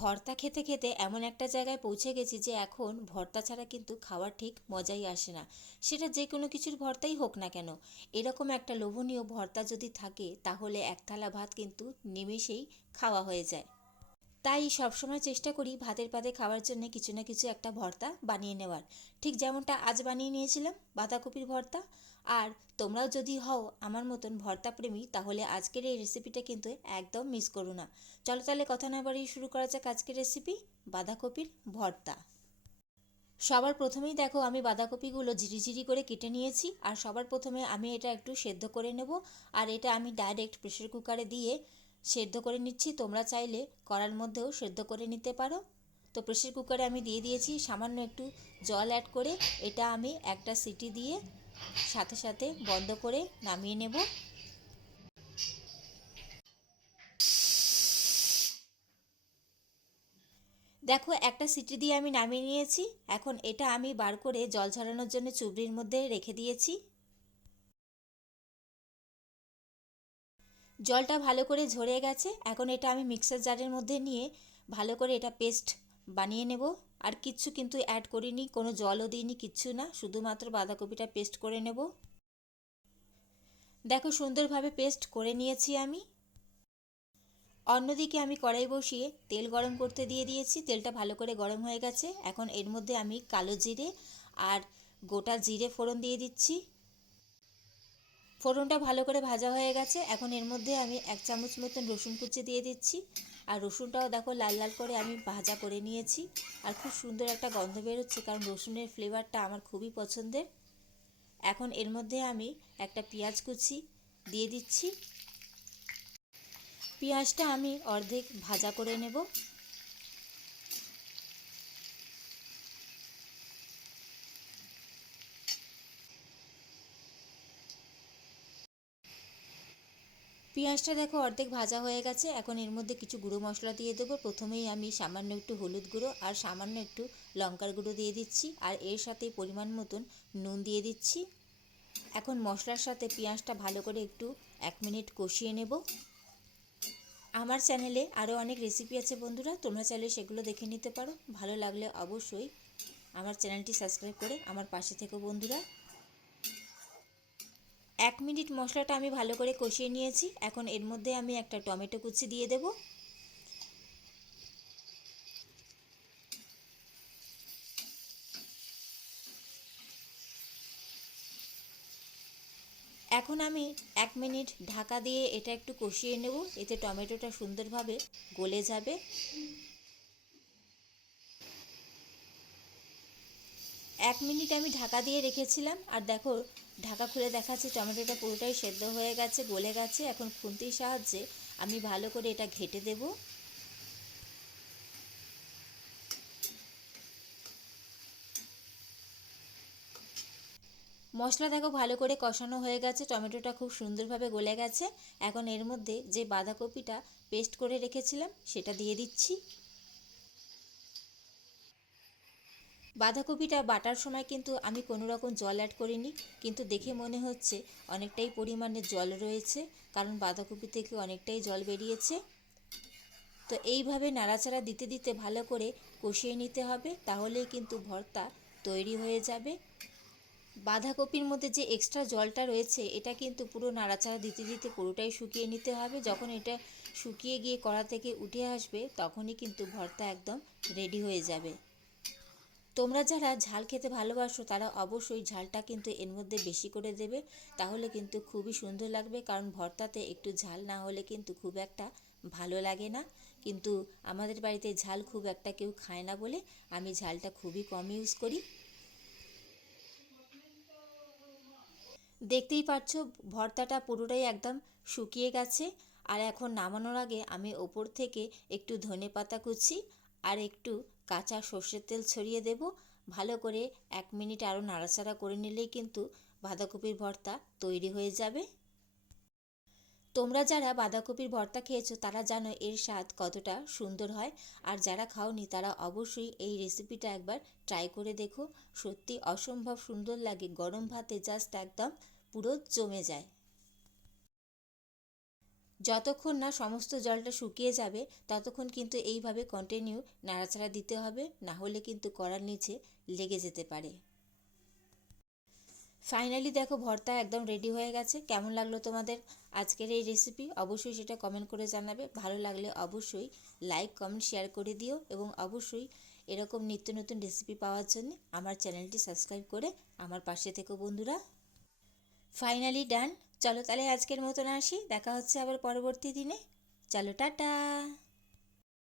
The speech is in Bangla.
ভর্তা খেতে খেতে এমন একটা জায়গায় পৌঁছে গেছি যে এখন ভর্তা ছাড়া কিন্তু খাওয়ার ঠিক মজাই আসে না। সেটা যে কোনো কিছুর ভর্তাই হোক না কেন, এরকম একটা লোভনীয় ভর্তা যদি থাকে তাহলে এক থালা ভাত কিন্তু নিমেষেই খাওয়া হয়ে যায়। তাই সবসময় চেষ্টা করি ভাতের পাতে খাওয়ার জন্য কিছু না কিছু একটা ভর্তা বানিয়ে নেওয়ার। ঠিক যেমনটা আজ বানিয়ে নিয়েছিলাম বাঁধাকপির ভর্তা। আর তোমরাও যদি হও আমার মতন ভর্তা প্রেমী তাহলে আজকের এই রেসিপিটা কিন্তু একদম মিস করো না। চলো তাহলে কথা না বাড়িয়ে শুরু করা যাক আজকের রেসিপি, বাঁধাকপির ভর্তা। সবার প্রথমেই দেখো আমি বাঁধাকপিগুলো ঝিরিঝিরি করে কেটে নিয়েছি, আর সবার প্রথমে আমি এটা একটু সেদ্ধ করে নেব। আর এটা আমি ডাইরেক্ট প্রেসার কুকারে দিয়ে সেদ্ধ করে নিচ্ছি, তোমরা চাইলে কড়ার মধ্যেও সেদ্ধ করে নিতে পারো। তো প্রেসার কুকারে আমি দিয়ে দিয়েছি সামান্য একটু জল অ্যাড করে, এটা আমি একটা সিটি দিয়ে সাথে সাথে বন্ধ করে নামিয়ে নেব। দেখো একটা সিটি দিয়ে আমি নামিয়ে নিয়েছি। এখন এটা আমি বার করে জল ঝরানোর জন্য চুবড়ির মধ্যে রেখে দিয়েছি। জলটা ভালো করে ঝরে গেছে, এখন এটা আমি মিক্সার জারের মধ্যে নিয়ে ভালো করে এটা পেস্ট বানিয়ে নেব। আর কিচ্ছু কিন্তু অ্যাড করিনি, কোনো জলও দিইনি, কিচ্ছু না, শুধুমাত্র বাঁধাকপিটা পেস্ট করে নেব। দেখো সুন্দরভাবে পেস্ট করে নিয়েছি আমি। অন্যদিকে আমি কড়াই বসিয়ে তেল গরম করতে দিয়ে দিয়েছি, তেলটা ভালো করে গরম হয়ে গেছে। এখন এর মধ্যে আমি কালো জিরে আর গোটা জিরে ফোড়ন দিয়ে দিচ্ছি। ফোড়নটা ভালো করে ভাজা হয়ে গেছে, এখন এর মধ্যে আমি 1 চামচ মতন রসুন কুচি দিয়ে দিচ্ছি। আর রসুনটাও দেখো লাল লাল করে আমি ভাজা করে নিয়েছি। আর খুব সুন্দর একটা গন্ধ বেরোচ্ছে, কারণ রসুনের ফ্লেভারটা আমার খুবই পছন্দের। এখন এর মধ্যে আমি একটা পেঁয়াজ কুচি দিয়ে দিচ্ছি। পেঁয়াজটা আমি অর্ধেক ভাজা করে নেব। পেঁয়াজটা দেখো অর্ধেক ভাজা হয়ে গেছে, এখন এর মধ্যে কিছু গুঁড়ো মশলা দিয়ে দেবো। প্রথমেই আমি সামান্য একটু হলুদ গুঁড়ো আর সামান্য একটু লঙ্কার গুঁড়ো দিয়ে দিচ্ছি, আর এর সাথে পরিমাণ মতন নুন দিয়ে দিচ্ছি। এখন মশলার সাথে পেঁয়াজটা ভালো করে একটু 1 মিনিট কষিয়ে নেব। আমার চ্যানেলে আরও অনেক রেসিপি আছে বন্ধুরা, তোমরা চাইলে সেগুলো দেখে নিতে পারো। ভালো লাগলে অবশ্যই আমার চ্যানেলটি সাবস্ক্রাইব করে আমার পাশে থেকো বন্ধুরা। 1 মিনিট মশলাটা আমি ভালো করে কষিয়ে নিয়েছি, এখন এর মধ্যে আমি একটা টমেটো কুচি দিয়ে দেব। এখন আমি 1 মিনিট ঢাকা দিয়ে এটা একটু কষিয়ে নেব, এতে টমেটোটা সুন্দরভাবে গলে যাবে। 1 মিনিট আমি ঢাকা দিয়ে রেখেছিলাম, আর দেখো ঢাকা খুলে দেখাচ্ছি টমেটোটা পুরোটাই সেদ্ধ হয়ে গেছে, গলে গেছে। এখন খুন্তির সাহায্যে আমি ভালো করে এটা ঘেঁটে দেব। মশলা দেখো ভালো করে কষানো হয়ে গেছে, টমেটোটা খুব সুন্দরভাবে গলে গেছে। এখন এর মধ্যে যে বাঁধাকপিটা পেস্ট করে রেখেছিলাম সেটা দিয়ে দিচ্ছি। বাঁধাকপিটা বাটার সময় কিন্তু আমি কোনো রকম জল অ্যাড করিনি, কিন্তু দেখে মনে হচ্ছে অনেকটাই পরিমাণে জল রয়েছে, কারণ বাঁধাকপি থেকে অনেকটাই জল বেরিয়েছে। তো এইভাবে নাড়াচাড়া দিতে দিতে ভালো করে কষিয়ে নিতে হবে, তাহলেই কিন্তু ভর্তা তৈরি হয়ে যাবে। বাঁধাকপির মধ্যে যে এক্সট্রা জলটা রয়েছে এটা কিন্তু পুরো নাড়াচাড়া দিতে দিতে পুরোটাই শুকিয়ে নিতে হবে। যখন এটা শুকিয়ে গিয়ে কড়া থেকে উঠে আসবে তখনই কিন্তু ভর্তা একদম রেডি হয়ে যাবে। তোমরা যারা ঝাল খেতে ভালোবাসো তারা অবশ্যই ঝালটা কিন্তু এর মধ্যে বেশি করে দেবে, তাহলে কিন্তু খুবই সুন্দর লাগবে। কারণ ভর্তাতে একটু ঝাল না হলে কিন্তু খুব একটা ভালো লাগে না। কিন্তু আমাদের বাড়িতে ঝাল খুব একটা কেউ খায় না বলে আমি ঝালটা খুবই কম ইউজ করি। দেখতেই পাচ্ছ ভর্তাটা পুরোটাই একদম শুকিয়ে গেছে। আর এখন নামানোর আগে আমি ওপর থেকে একটু ধনেপাতা কুচি আর একটু কাঁচা সর্ষের তেল ছড়িয়ে দেব। ভালো করে 1 মিনিট আরও নাড়াচাড়া করে নিলেই কিন্তু বাঁধাকপির ভর্তা তৈরি হয়ে যাবে। তোমরা যারা বাঁধাকপির ভর্তা খেয়েছো তারা জানো এর স্বাদ কতটা সুন্দর হয়। আর যারা খাওনি তারা অবশ্যই এই রেসিপিটা একবার ট্রাই করে দেখো। সত্যি অসম্ভব সুন্দর লাগে, গরম ভাতে জাস্ট একদম পুরো জমে যায়। যতক্ষণ না সমস্ত জলটা শুকিয়ে যাবে ততক্ষণ কিন্তু এইভাবে কন্টিনিউ নাড়াচাড়া দিতে হবে, না হলে কিন্তু কড়ার নিচে লেগে যেতে পারে। ফাইনালি দেখো ভর্তা একদম রেডি হয়ে গেছে। কেমন লাগলো তোমাদের আজকের এই রেসিপি অবশ্যই সেটা কমেন্ট করে জানাবে। ভালো লাগলে অবশ্যই লাইক কমেন্ট শেয়ার করে দিও এবং অবশ্যই এরকম নিত্য নতুন রেসিপি পাওয়ার জন্য আমার চ্যানেলটি সাবস্ক্রাইব করে আমার পাশে থেকো বন্ধুরা। ফাইনালি ডান। চলো তাহলে আজকের মতন আসি, দেখা হচ্ছে আবার পরবর্তী দিনে। চলো টাটা।